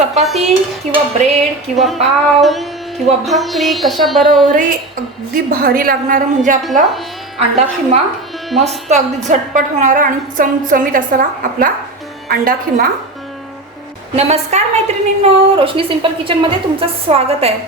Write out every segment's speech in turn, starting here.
चपाती किंवा ब्रेड किंवा पाव किंवा भाकरी कशा बरोबरही अगदी भारी लागणारं म्हणजे आपला अंडा खिमा. मस्त अगदी झटपट होणारा आणि चमचमीत असणारा आपला अंडा खिमा. नमस्कार मैत्रिणींनो रोशनी सिंपल किचनमध्ये तुमचं स्वागत आहे.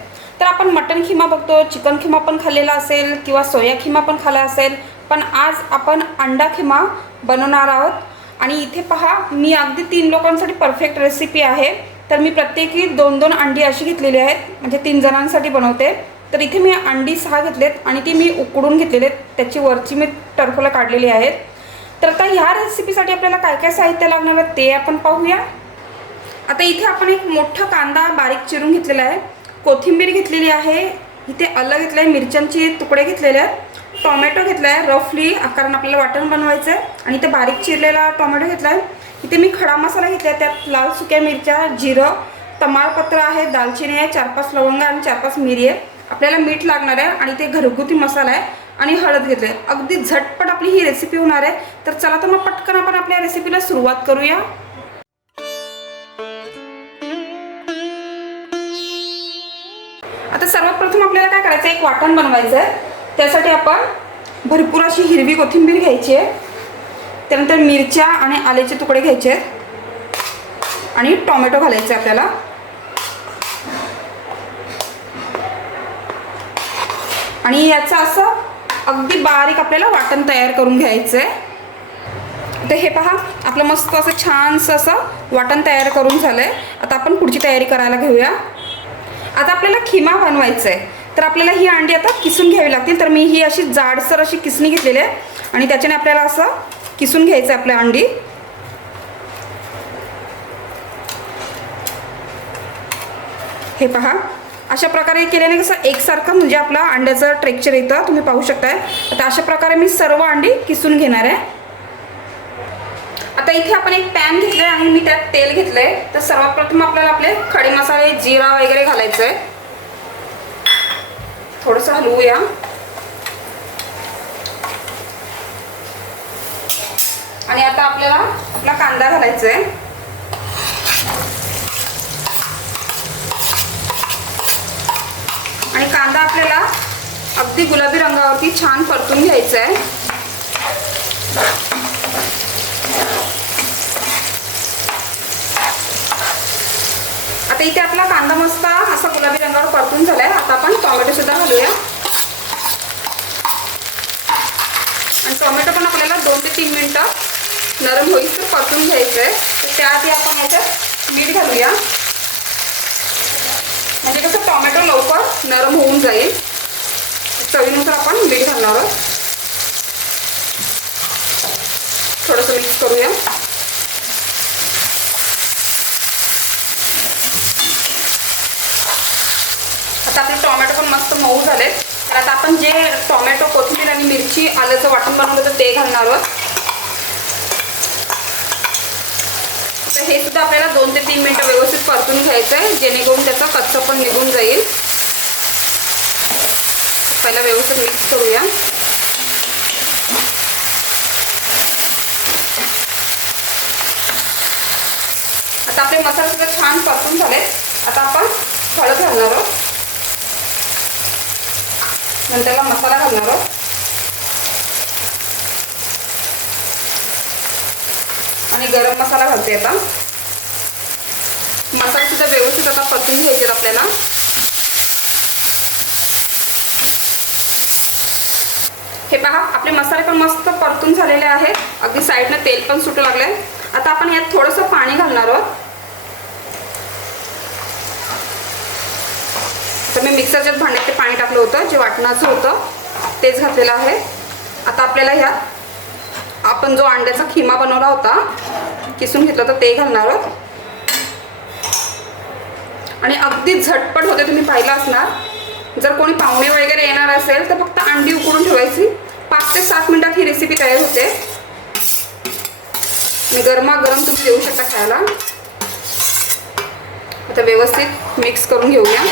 तर आपण मटन खिमा बघतो चिकन खिमा पण खाल्लेला असेल किंवा सोया खिमा पण खाल्ला असेल पण आज आपण अंडा खिमा बनवणार आहोत. आणि इथे पहा मी अगदी तीन लोकांसाठी परफेक्ट रेसिपी आहे. तर मी प्रत्येकी दोन दोन अंडी अशी घेतलेली आहेत. म्हणजे तीन जणांसाठी बनवते. तर इथे मी अंडी सहा घेतलेत आणि ती मी उकडून घेतलेली आहेत त्याची वरची मी टरफलं काढलेली आहेत. तर आता ह्या रेसिपीसाठी आपल्याला काय काय साहित्य लागणार आहे ते आपण पाहूया. आता इथे आपण एक मोठा कांदा बारीक चिरून घेतलेला आहे. कोथिंबीर घेतलेली आहे. इथे आलं घेतलं आहे मिरच्यांचे तुकडे घेतलेले आहेत. टोमॅटो घेतला आहे रफली कारण आपल्याला वाटण बनवायचं आहे आणि इथे बारीक चिरलेला टोमॅटो घेतला आहे इथे मी खडा मसाला घेतला आहे त्यात लाल सुक्या मिरच्या जिरं तमालपत्र आहे दालचिनी आहे चार पाच लवंग आणि चार पाच मिरी आहे. आपल्याला मीठ लागणार आहे आणि ते घरगुती मसाला आहे आणि हळद घेतली आहे अगदी झटपट आपली ही रेसिपी होणार आहे. तर चला तर मग पटकन आपण आपल्या रेसिपीला सुरुवात करूया. आता सर्वात प्रथम आपल्याला काय करायचं आहे एक वाटण बनवायचं आहे त्यासाठी आपण भरपूर अशी हिरवी कोथिंबीर घ्यायची आहे. त्यानंतर मिरच्या आणि आल्याचे तुकडे घ्यायचे आहेत. आणि टोमॅटो घालायचे आपल्याला. आणि याचं असं अगदी बारीक आपल्याला वाटण तयार करून घ्यायचं आहे. तर हे पहा आपलं मस्त असं छानसं असं वाटण तयार करून झालं आहे आता आपण पुढची तयारी करायला घेऊया. आता आपल्याला खिमा बनवायचं आहे. तर आपल्याला ही अंडी आता किसून घ्यावी लागतील. तर मी ही अशी जाडसर अशी किसणी घेतलेली आहे. आणि त्याच्याने आपल्याला असं किसून घ्यायचं आहे अंडी? हे पहा. अशा प्रकारे केल्याने कसं एकसारखं म्हणजे आपलं अंड्याचं ट्रेक्चर येतं तुम्ही पाहू शकताय. आता अशा प्रकारे मी सर्व अंडी किसून घेणार आहे. आता इथे आपण एक पॅन घेतलंय आणि मी त्यात तेल घेतलंय. तर सर्वात प्रथम आपल्याला आपले खडे मसाले जिरा वगैरे घालायचं आहे थोडंसं हलवूया. आणि आता आपल्याला आपला कांदा घालायचा आहे आणि कांदा आपल्याला अगदी गुलाबी रंगावरती छान परतून घ्यायचा आहे आता इथे आपला कांदा मस्त असा गुलाबी रंगावर परतून झालाय आता आपण टोमॅटो सुद्धा घालूया आणि टोमॅटो पण आपल्याला दोन ते तीन मिनिटं नरम होईल तर परतून घ्यायचं आहे तर त्याआधी आपण याच्यात मीठ घालूया. म्हणजे कसं टोमॅटो लवकर नरम होऊन जाईल. चवीनुसार आपण मीठ घालणार आहोत. थोडंसं मिक्स करूया. आता आपले टोमॅटो पण मस्त मऊ झालेत. तर आता आपण जे टोमॅटो कोथिंबीर आणि मिरची आल्याचं वाटण बनवलं तर ते घालणार आहोत. तर हे सुद्धा आपल्याला दोन ते तीन मिनटं व्यवस्थित परतून घ्यायचं आहे. जेणेकरून त्याचा कच्चा पण निघून जाईल. पहिला व्यवस्थित मिक्स करूया. आता आपले मसाले सुद्धा छान परतून झाले आता आपण हळद घालणार आहोत. नंतरला मसाला घालणार आहोत. आणि गरम मसाला घालते आता. मसाला सुद्धा व्यवस्थित आता परतून घ्यायचे आपल्याला. हे पहा आपले मसाले पण मस्त परतून झालेले आहेत. अगदी साईडनं तेल पण सुटू लागले आता आपण यात थोडंसं पाणी घालणार आहोत. तर मी मिक्सरच्याच भांड्यात ते पाणी टाकलं होतं जे वाटणाचं होतं तेच घातलेलं आहे. आता आपल्याला ह्यात आपण जो अंड्याचा खिमा बनवला होता किसून घेतलं होतं ते घालणार आहोत. आणि अगदी झटपट होते तुम्ही पाहिलं असणार. जर कोणी पाहुणे वगैरे येणार असेल तर फक्त अंडी उकडून ठेवायची. पाच ते सात मिनिटात ही रेसिपी तयार होते. आणि गरमागरम तुम्ही देऊ शकता खायला. आता व्यवस्थित मिक्स करून घेऊया.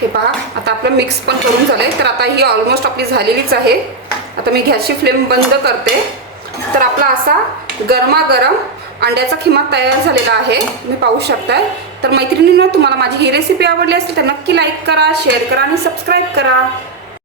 हे पहा आता आपलं मिक्स पण करून झालं आहे तर आता ही ऑलमोस्ट आपली झालेलीच आहे. आता मी गॅसची फ्लेम बंद करते. तर आपला असा गरमागरम अंड्याचा खिमा तयार झालेला आहे. तुम्ही पाहू शकताय. तर मैत्रिणींना तुम्हाला माझी ही रेसिपी आवडली असेल तर नक्की लाईक करा शेअर करा आणि सबस्क्राईब करा.